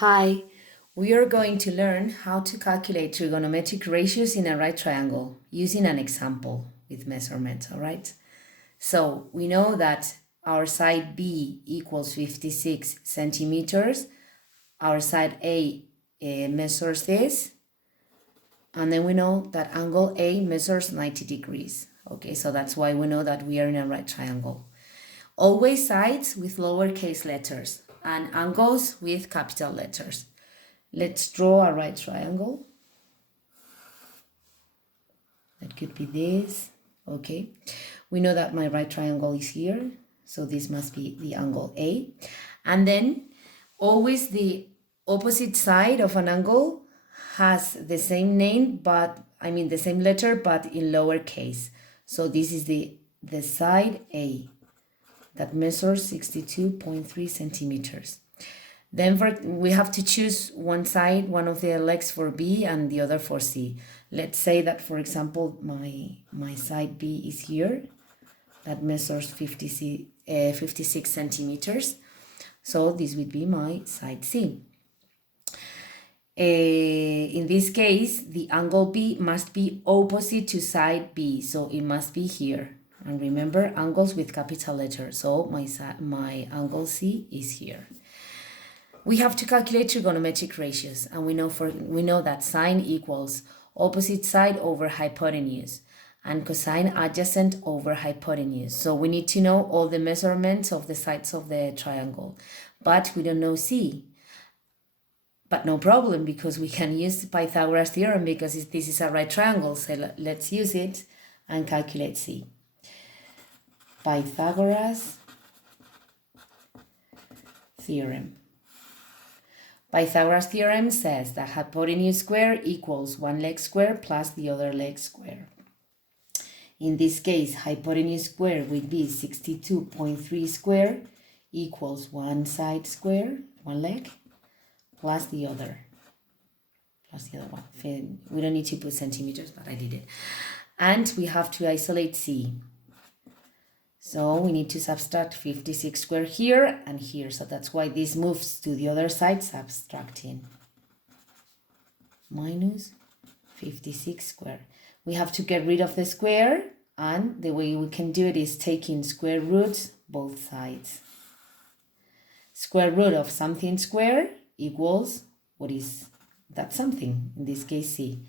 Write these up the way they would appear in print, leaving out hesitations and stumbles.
Hi, we are going to learn how to calculate trigonometric ratios in a right triangle using an example with measurements, all right? So we know that our side B equals 56 centimeters, our side A measures this, and then we know that angle A measures 90 degrees. Okay, so that's why we know that we are in a right triangle. Always sides with lowercase letters and angles with capital letters. Let's draw a right triangle. That could be this. Okay. We know that my right triangle is here, so this must be the angle A. And then always the opposite side of an angle has the same name, but the same letter, but in lowercase. So this is the side A that measures 62.3 centimeters. Then we have to choose one side, one of the legs for B and the other for C. Let's say that, for example, my side B is here. That measures 56 centimeters. So this would be my side C. In this case, the angle B must be opposite to side B. So it must be here. And remember, angles with capital letters. So my angle C is here. We have to calculate trigonometric ratios, and we know that sine equals opposite side over hypotenuse and cosine adjacent over hypotenuse. So we need to know all the measurements of the sides of the triangle, but we don't know C. But no problem, because we can use Pythagoras theorem because this is a right triangle. So let's use it and calculate C. Pythagoras theorem. Pythagoras theorem says that hypotenuse square equals one leg square plus the other leg square. In this case, hypotenuse square would be 62.3 square equals one side square, one leg, plus the other one. We don't need to put centimeters, but I did it. And we have to isolate C. So we need to subtract 56 square here and here. So that's why this moves to the other side, subtracting. Minus 56 square. We have to get rid of the square, and the way we can do it is taking square roots both sides. Square root of something square equals what is that something, in this case C.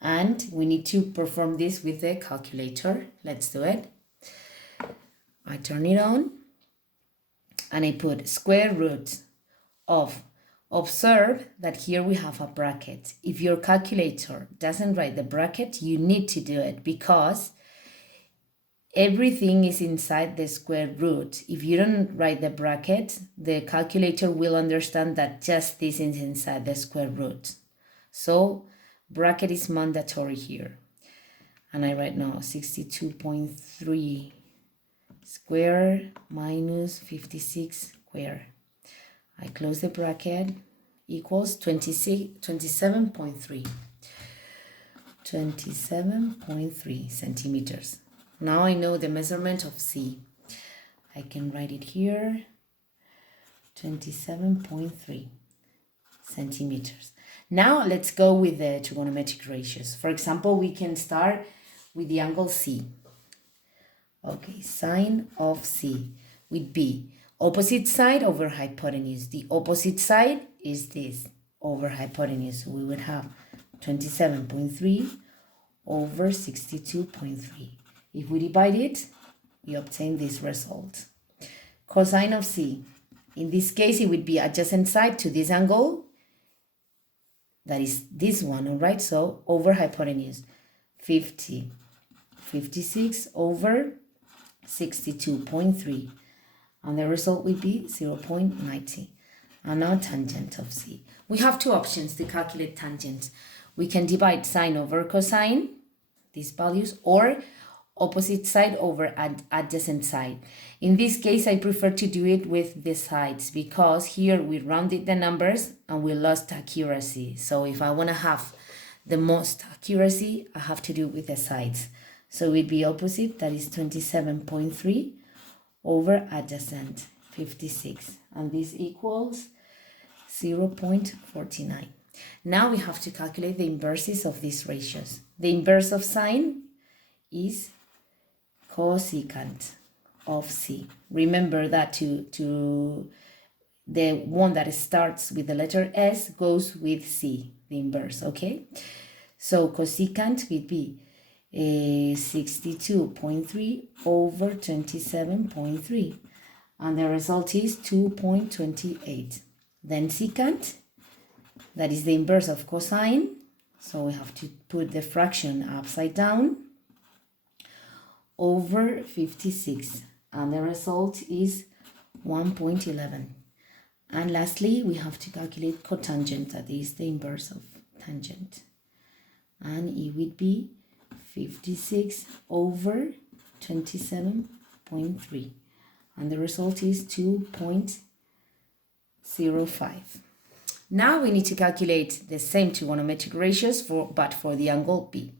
And we need to perform this with the calculator. Let's do it. I turn it on and I put square root of, observe that here we have a bracket. If your calculator doesn't write the bracket, you need to do it because everything is inside the square root. If you don't write the bracket, the calculator will understand that just this is inside the square root. So bracket is mandatory here. And I write now 62.3 square minus 56 square. I close the bracket, equals 27.3. 27.3 centimeters. Now I know the measurement of C. I can write it here, 27.3 centimeters. Now let's go with the trigonometric ratios. For example, we can start with the angle C. Okay, sine of C would be opposite side over hypotenuse. The opposite side is this, over hypotenuse. So we would have 27.3 over 62.3. If we divide it, we obtain this result. Cosine of C. In this case, it would be adjacent side to this angle. That is this one, all right? So over hypotenuse, 56 over 62.3, and the result will be 0.90. And now tangent of C. We have two options to calculate tangent. We can divide sine over cosine, these values, or opposite side over adjacent side. In this case, I prefer to do it with the sides because here we rounded the numbers and we lost accuracy. So if I want to have the most accuracy, I have to do it with the sides. So it would be opposite, that is 27.3 over adjacent 56. And this equals 0.49. Now we have to calculate the inverses of these ratios. The inverse of sine is cosecant of c. Remember that to the one that starts with the letter S goes with c, the inverse, okay? So cosecant would be 62.3 over 27.3, and the result is 2.28. Then secant, that is the inverse of cosine, so we have to put the fraction upside down, over 56, and the result is 1.11. And lastly, we have to calculate cotangent, that is the inverse of tangent, and it would be 56 over 27.3, and the result is 2.05. Now we need to calculate the same trigonometric ratios but for the angle B.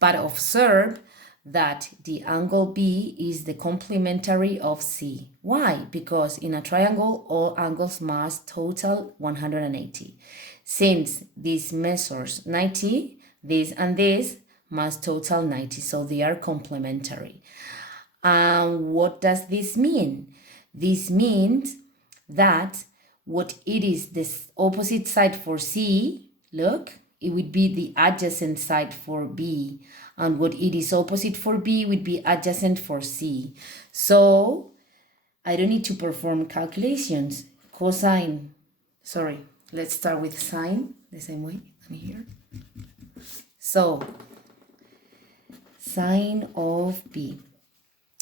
But observe that the angle B is the complementary of C. Why? Because in a triangle, all angles must total 180. Since this measures 90, this and this must total 90, so they are complementary. What does this mean? This means that what it is this opposite side for C, look, it would be the adjacent side for B, and what it is opposite for B would be adjacent for C. So I don't need to perform calculations. Cosine, sorry, let's start with sine the same way. Let me here. So sine of B.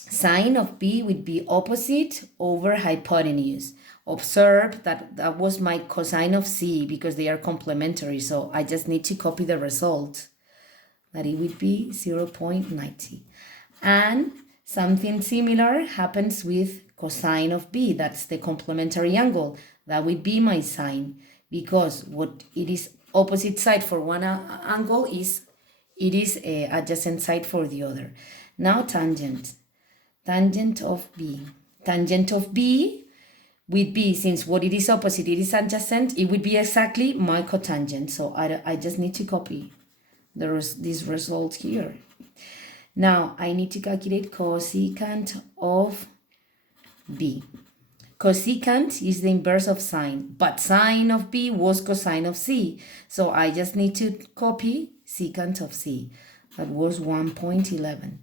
Sine of B would be opposite over hypotenuse. Observe that that was my cosine of C because they are complementary, so I just need to copy the result, that it would be 0.90. And something similar happens with cosine of B, that's the complementary angle. That would be my sine, because what it is opposite side for one angle is it is a adjacent side for the other. Now tangent. Tangent of B. Tangent of B would be, since what it is opposite, it is adjacent, it would be exactly my cotangent. So I just need to copy this result here. Now I need to calculate cosecant of B. Cosecant is the inverse of sine, but sine of B was cosine of C. So I just need to copy secant of C. That was 1.11.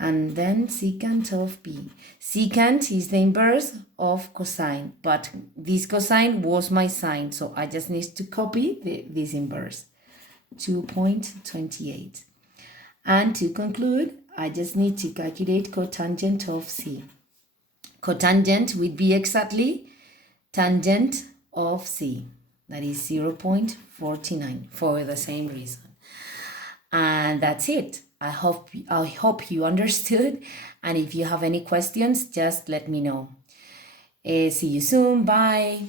And then secant of B. Secant is the inverse of cosine, but this cosine was my sine, so I just need to copy this inverse, 2.28. And to conclude, I just need to calculate cotangent of C. Cotangent would be exactly tangent of C, that is 0.49 for the same reason. And that's it. I hope you understood, and if you have any questions, just let me know. See you soon. Bye.